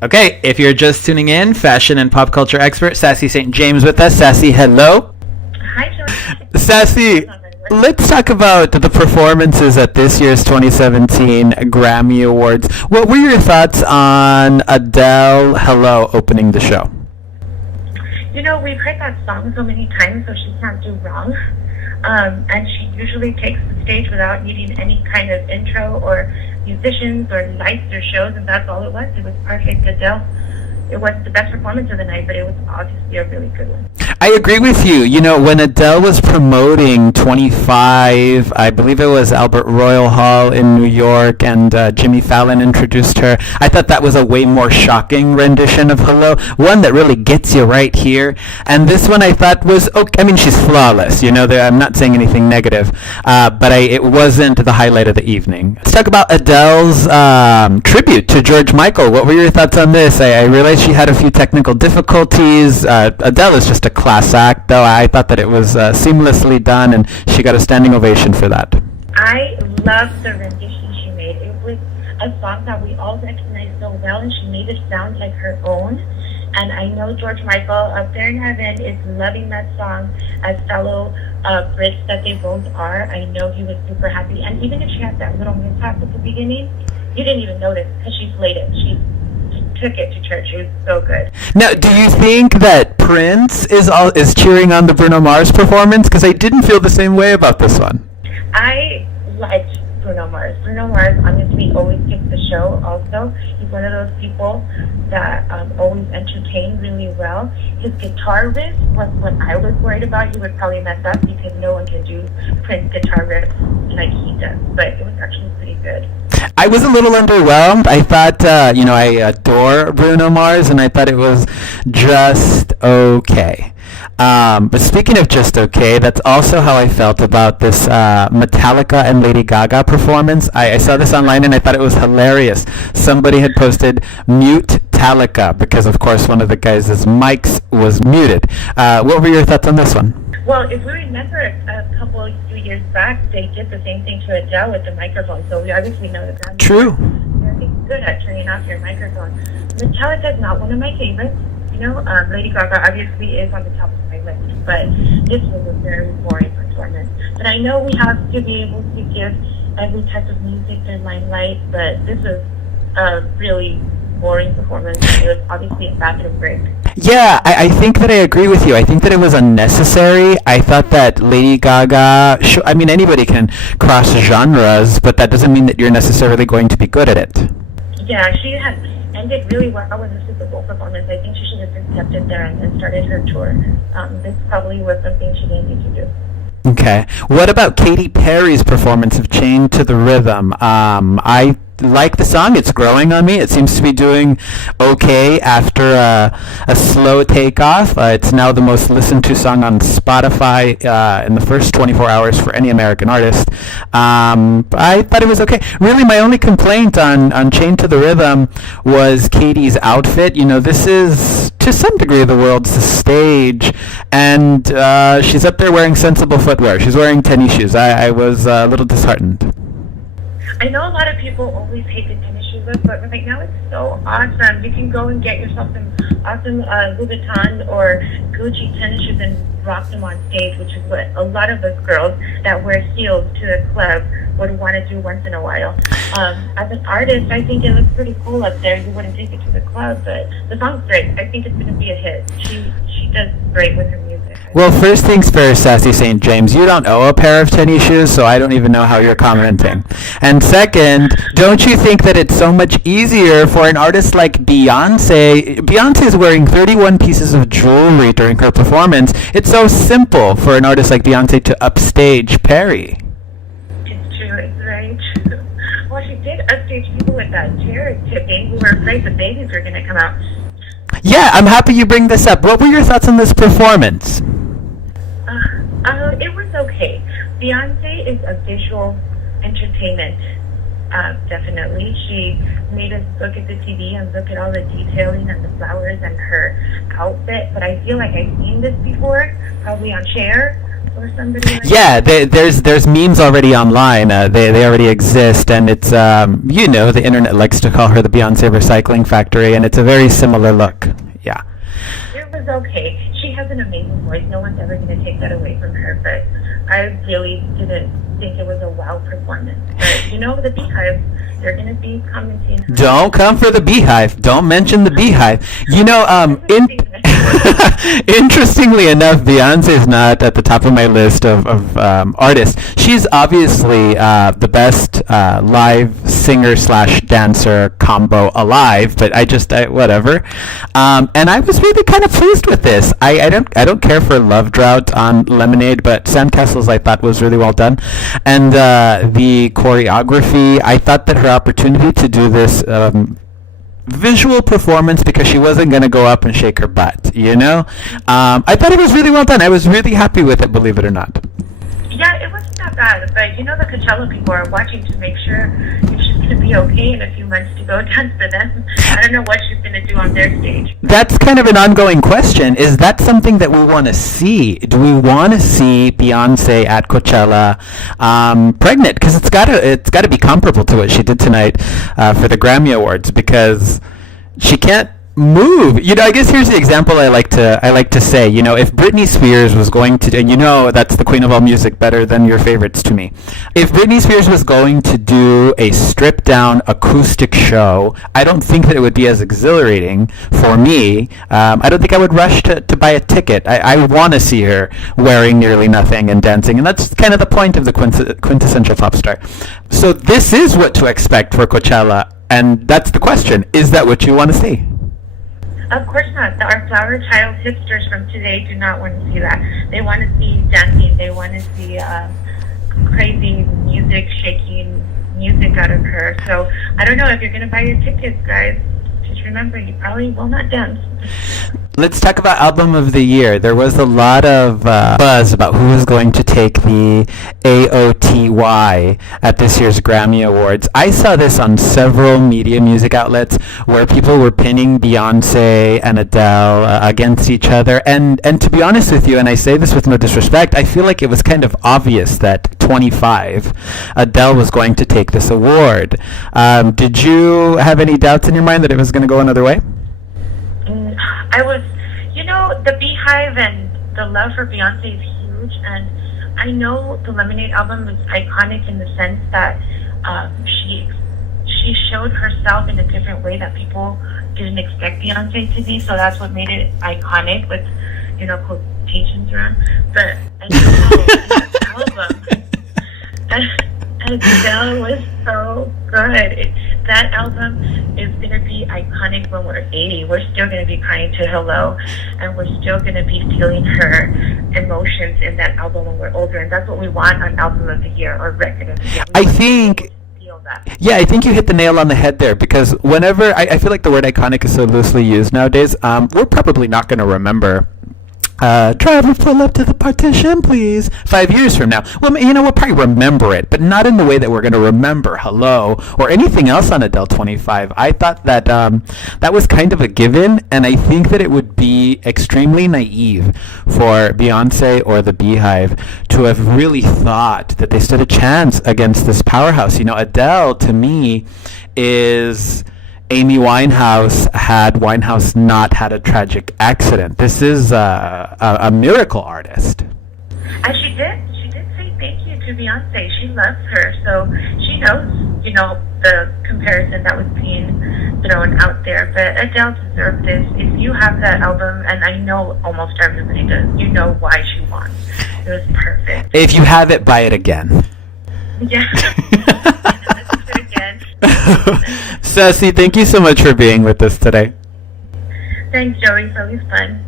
Okay, if you're just tuning in, fashion and pop culture expert Sassy St. James with us. Sassy, hello. Hi, John. Sassy, let's talk about the performances at this year's 2017 Grammy Awards. What were your thoughts on Adele, Hello, opening the show? You know, we've heard that song so many times, so she can't do wrong. And she usually takes the stage without needing any kind of intro or musicians or lights or shows, and that's all it was. It was perfect. Adele, it was the best performance of the night, but it was obviously a really good one. I agree with you. You know, when Adele was promoting 25, I believe it was Albert Royal Hall in New York, and Jimmy Fallon introduced her, I thought that was a way more shocking rendition of Hello, one that really gets you right here. And this one I thought was, okay. I mean, she's flawless, you know, I'm not saying anything negative, but it wasn't the highlight of the evening. Let's talk about Adele's tribute to George Michael. What were your thoughts on this? I realized she had a few technical difficulties. Adele is just a class act, though. I thought that it was seamlessly done, and she got a standing ovation for that. I loved the rendition she made. It was a song that we all recognize so well, and she made it sound like her own. And I know George Michael up there in heaven is loving that song as fellow Brits that they both are. I know he was super happy. And even if she had that little mishap at the beginning, you didn't even notice because she slayed it. She took it to church. It was so good. Now, do you think that Prince is cheering on the Bruno Mars performance? Because I didn't feel the same way about this one. I liked Bruno Mars. Bruno Mars honestly always takes the show also. He's one of those people that always entertain really well. His guitar riff was what I was worried about. He would probably mess up because no one can do Prince guitar riff like he does. But it was actually pretty good. I was a little underwhelmed. I thought, I adore Bruno Mars, and I thought it was just okay. But speaking of just okay, that's also how I felt about this Metallica and Lady Gaga performance. I saw this online, and I thought it was hilarious. Somebody had posted mute Talica because, of course, one of the guys' mics was muted. What were your thoughts on this one? Well, if we remember a few years back, they did the same thing to Adele with the microphone. So we obviously know that True. Very good at turning off your microphone. Metallica is not one of my favorites. You know, Lady Gaga obviously is on the top of my list, but this was a very boring performance. But I know we have to be able to give every type of music their limelight, but this was a really boring performance. It was obviously a bathroom break. Yeah, I think that I agree with you. I think that it was unnecessary. I thought that Lady Gaga, anybody can cross genres, but that doesn't mean that you're necessarily going to be good at it. Yeah, she had ended really well with the Super Bowl performance. I think she should have just kept it there and then started her tour. This probably was something she didn't need to do. Okay. What about Katy Perry's performance of Chained to the Rhythm? I like the song. It's growing on me. It seems to be doing okay after a slow takeoff. It's now the most listened to song on Spotify in the first 24 hours for any American artist. I thought it was okay. Really, my only complaint on Chained to the Rhythm was Katie's outfit. You know, this is to some degree the world's stage, and she's up there wearing sensible footwear. She's wearing tennis shoes. I was a little disheartened. I know a lot of people always hate the tennis shoes look, but right now it's so awesome. You can go and get yourself some awesome Louboutin or Gucci tennis shoes and rock them on stage, which is what a lot of us girls that wear heels to the club would want to do once in a while. As an artist, I think it looks pretty cool up there. You wouldn't take it to the club, but the song's great. I think it's going to be a hit. She does great with her music. Well, first things first, Sassy St. James, you don't owe a pair of tennis shoes, so I don't even know how you're commenting. And second, don't you think that it's so much easier for an artist like Beyonce? Beyonce is wearing 31 pieces of jewelry during her performance. It's so simple for an artist like Beyonce to upstage Perry. It's true. It's very true. Well, she did upstage people with that chair tipping. We were afraid the babies were going to come out. Yeah, I'm happy you bring this up. What were your thoughts on this performance? It was okay. Beyonce is a visual entertainment, definitely. She made us look at the TV and look at all the detailing and the flowers and her outfit, but I feel like I've seen this before, probably on Cher or somebody like Yeah, that? there's memes already online. They already exist, and it's the internet likes to call her the Beyonce recycling factory, and it's a very similar look. Yeah. It was okay. She has an amazing voice. No one's ever going to take that away from her, but I really didn't think it was a wow performance. But, the Beehive, they're going to be coming seeing her. Don't come for the Beehive. Don't mention the Beehive. Interestingly enough, Beyonce is not at the top of my list of artists. She's obviously the best live singer slash dancer combo alive, but whatever. And I was really kind of pleased with this. I don't care for Love Drought on Lemonade, but Sandcastles I thought was really well done, and the choreography. I thought that her opportunity to do this visual performance, because she wasn't going to go up and shake her butt, I thought it was really well done. I was really happy with it, believe it or not. Yeah, it wasn't that bad, but the Coachella people are watching to make sure if she's going to be okay in a few months to go dance for them. I don't know what she's going to do on their stage. That's kind of an ongoing question. Is that something that we want to see? Do we want to see Beyonce at Coachella pregnant? Because it's got to be comparable to what she did tonight for the Grammy Awards, because she can't move. I guess here's the example I like to say. If Britney Spears was going to, and that's the queen of all music, better than your favorites to me. If Britney Spears was going to do a stripped down acoustic show, I don't think that it would be as exhilarating for me. I don't think I would rush to buy a ticket. I want to see her wearing nearly nothing and dancing, and that's kind of the point of the quintessential pop star. So this is what to expect for Coachella, and that's the question. Is that what you want to see? Of course not. Our flower child hipsters from today do not want to see that. They want to see dancing. They want to see crazy music, shaking music out of her. So I don't know if you're going to buy your tickets, guys. Just remember, you probably will not dance. Let's talk about Album of the Year. There was a lot of buzz about who was going to take the AOTY at this year's Grammy Awards. I saw this on several media music outlets where people were pinning Beyonce and Adele against each other. And to be honest with you, and I say this with no disrespect, I feel like it was kind of obvious that 25, Adele was going to take this award. Did you have any doubts in your mind that it was going to go another way? I was, the Beehive and the love for Beyonce is huge, and I know the Lemonade album is iconic in the sense that she showed herself in a different way that people didn't expect Beyonce to be, so that's what made it iconic with, quotations around. But I know the album, Adele was so good. That album is going to be iconic when we're 80. We're still going to be crying to Hello, and we're still going to be feeling her emotions in that album when we're older, and that's what we want on Album of the Year or Record of the Year. I think you hit the nail on the head there, because whenever, I feel like the word iconic is so loosely used nowadays, we're probably not going to remember driver, pull up to the partition, please. 5 years from now. Well, we'll probably remember it, but not in the way that we're going to remember Hello or anything else on Adele 25. I thought that that was kind of a given, and I think that it would be extremely naive for Beyonce or the Beehive to have really thought that they stood a chance against this powerhouse. Adele, to me, is Amy Winehouse had Winehouse not had a tragic accident. This is a miracle artist. And she did say thank you to Beyonce. She loves her, so she knows, the comparison that was being thrown out there. But Adele deserved this. If you have that album, and I know almost everybody does, you know why she won. It was perfect. If you have it, buy it again. Yeah. Listen to it again. Sassy, thank you so much for being with us today. Thanks, Joey. It's always fun.